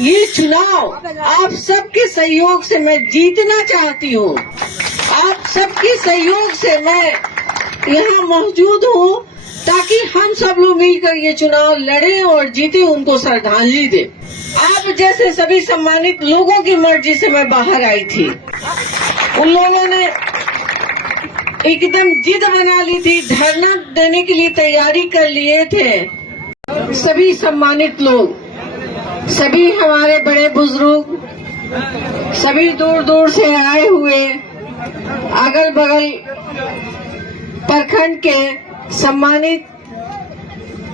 ये चुनाव आप सबके सहयोग से मैं जीतना चाहती हूँ। आप सबके सहयोग से मैं यहाँ मौजूद हूँ ताकि हम सब लोग मिलकर ये चुनाव लड़े और जीते, उनको श्रद्धांजलि दे। आप जैसे सभी सम्मानित लोगों की मर्जी से मैं बाहर आई थी। उन लोगों ने एकदम जिद बना ली थी, धरना देने के लिए तैयारी कर लिए थे। सभी सम्मानित लोग, सभी हमारे बड़े बुजुर्ग, सभी दूर दूर से आए हुए अगल बगल प्रखंड के सम्मानित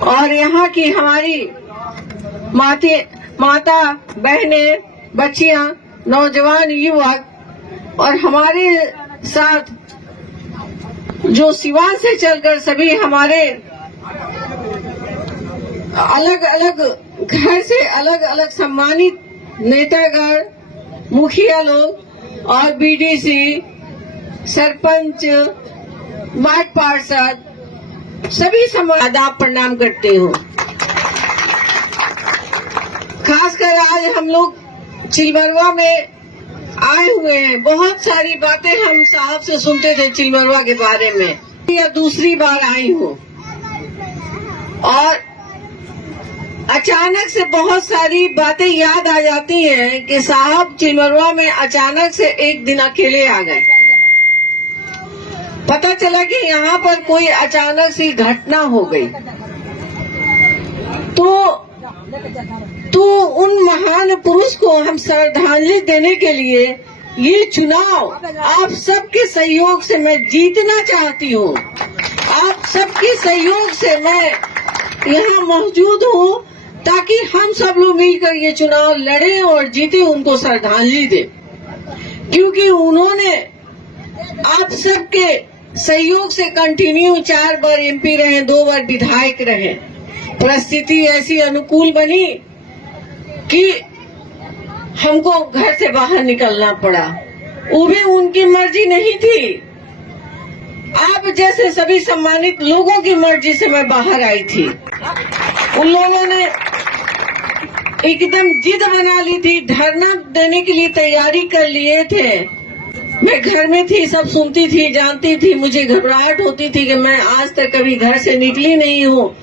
और यहाँ की हमारी माता बहने, बच्चियां, नौजवान, युवक और हमारे साथ जो सिवान से चलकर सभी हमारे अलग अलग घर से अलग अलग सम्मानित नेतागण, मुखिया लोग और बीडीसी, सरपंच, वार्ड पार्षद, सभी आदाब प्रणाम करते हूँ। खासकर आज हम लोग चिलमरवा में आए हुए हैं। बहुत सारी बातें हम साहब से सुनते थे चिलमरवा के बारे में। यह दूसरी बार आई हूँ और अचानक से बहुत सारी बातें याद आ जाती हैं कि साहब चिलमरवा में अचानक से एक दिन अकेले आ गए। पता चला कि यहाँ पर कोई अचानक सी घटना हो गई। तो उन महान पुरुष को हम श्रद्धांजलि देने के लिए ये चुनाव आप सबके सहयोग से मैं जीतना चाहती हूँ। आप सबके सहयोग से मैं यहाँ मौजूद हूँ ताकि हम सब लोग मिलकर ये चुनाव लड़े और जीते, उनको श्रद्धांजलि दे। क्योंकि उन्होंने आप सबके सहयोग से कंटिन्यू 4 बार एमपी रहे, 2 बार विधायक रहे। परिस्थिति ऐसी अनुकूल बनी कि हमको घर से बाहर निकलना पड़ा। वो भी उनकी मर्जी नहीं थी। आप जैसे सभी सम्मानित लोगों की मर्जी से मैं बाहर आई थी। उन लोगों ने एकदम जिद बना ली थी, धरना देने के लिए तैयारी कर लिए थे। मैं घर में थी, सब सुनती थी, जानती थी। मुझे घबराहट होती थी कि मैं आज तक कभी घर से निकली नहीं हूँ।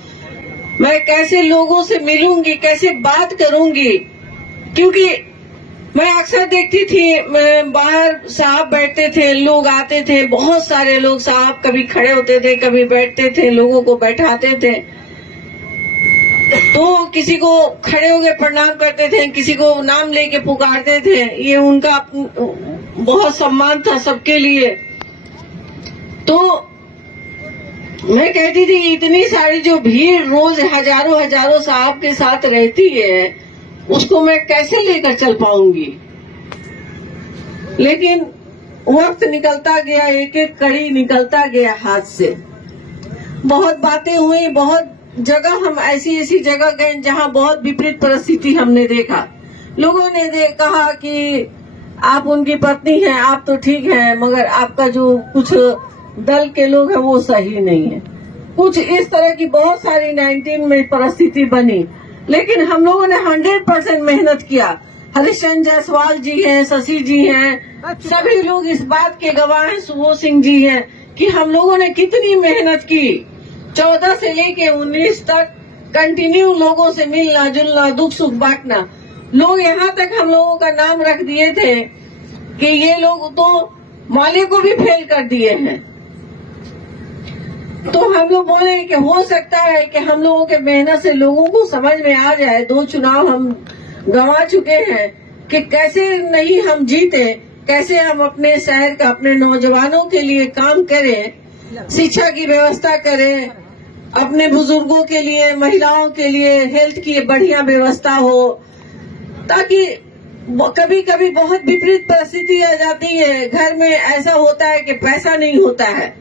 मैं कैसे लोगों से मिलूंगी, कैसे बात करूंगी, क्योंकि मैं अक्सर देखती थी बाहर साहब बैठते थे, लोग आते थे, बहुत सारे लोग। साहब कभी खड़े होते थे, कभी बैठते थे, लोगों को बैठाते थे। तो किसी को खड़े होकर प्रणाम करते थे, किसी को नाम लेके पुकारते थे। ये उनका बहुत सम्मान था सबके लिए। तो मैं कहती थी इतनी सारी जो भीड़ रोज हजारों साहब के साथ रहती है, उसको मैं कैसे लेकर चल पाऊंगी। लेकिन वक्त निकलता गया, एक एक कड़ी निकलता गया हाथ से। बहुत बातें हुई, बहुत जगह हम ऐसी जगह गए जहां बहुत विपरीत परिस्थिति हमने देखा। लोगों ने कहा कि आप उनकी पत्नी हैं, आप तो ठीक हैं, मगर आपका जो कुछ दल के लोग हैं वो सही नहीं है। कुछ इस तरह की बहुत सारी 19 में परिस्थिति बनी। लेकिन हम लोगों ने 100% मेहनत किया। हरिश्चंद्र जायसवाल जी हैं, शशि जी हैं, सभी लोग इस बात के गवाह हैं, सुबोध सिंह जी हैं कि हम लोगों ने कितनी मेहनत की। 14 से लेके 19 तक कंटिन्यू लोगों से मिलना जुलना, दुख सुख बांटना। लोग यहाँ तक हम लोगों का नाम रख दिए थे कि ये लोग तो माले को भी फेल कर दिए हैं। तो हम लोग बोले कि हो सकता है कि हम लोगों के मेहनत से लोगों को समझ में आ जाए। 2 चुनाव हम गंवा चुके हैं कि कैसे नहीं हम जीते, कैसे हम अपने शहर का, अपने नौजवानों के लिए काम करें, शिक्षा की व्यवस्था करें, अपने बुजुर्गों के लिए, महिलाओं के लिए हेल्थ की बढ़िया व्यवस्था हो, ताकि कभी कभी बहुत विपरीत परिस्थिति आ जाती है। घर में ऐसा होता है कि पैसा नहीं होता है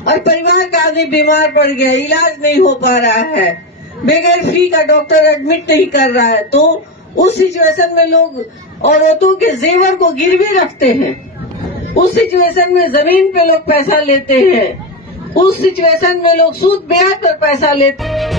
और परिवार का आदमी बीमार पड़ गया, इलाज नहीं हो पा रहा है, बगैर फी का डॉक्टर एडमिट नहीं कर रहा है। तो उस सिचुएशन में लोग औरतों के जेवर को गिरवी रखते हैं। उस सिचुएशन में जमीन पे लोग पैसा लेते हैं। उस सिचुएशन में लोग सूद ब्याज पर पैसा लेते हैं।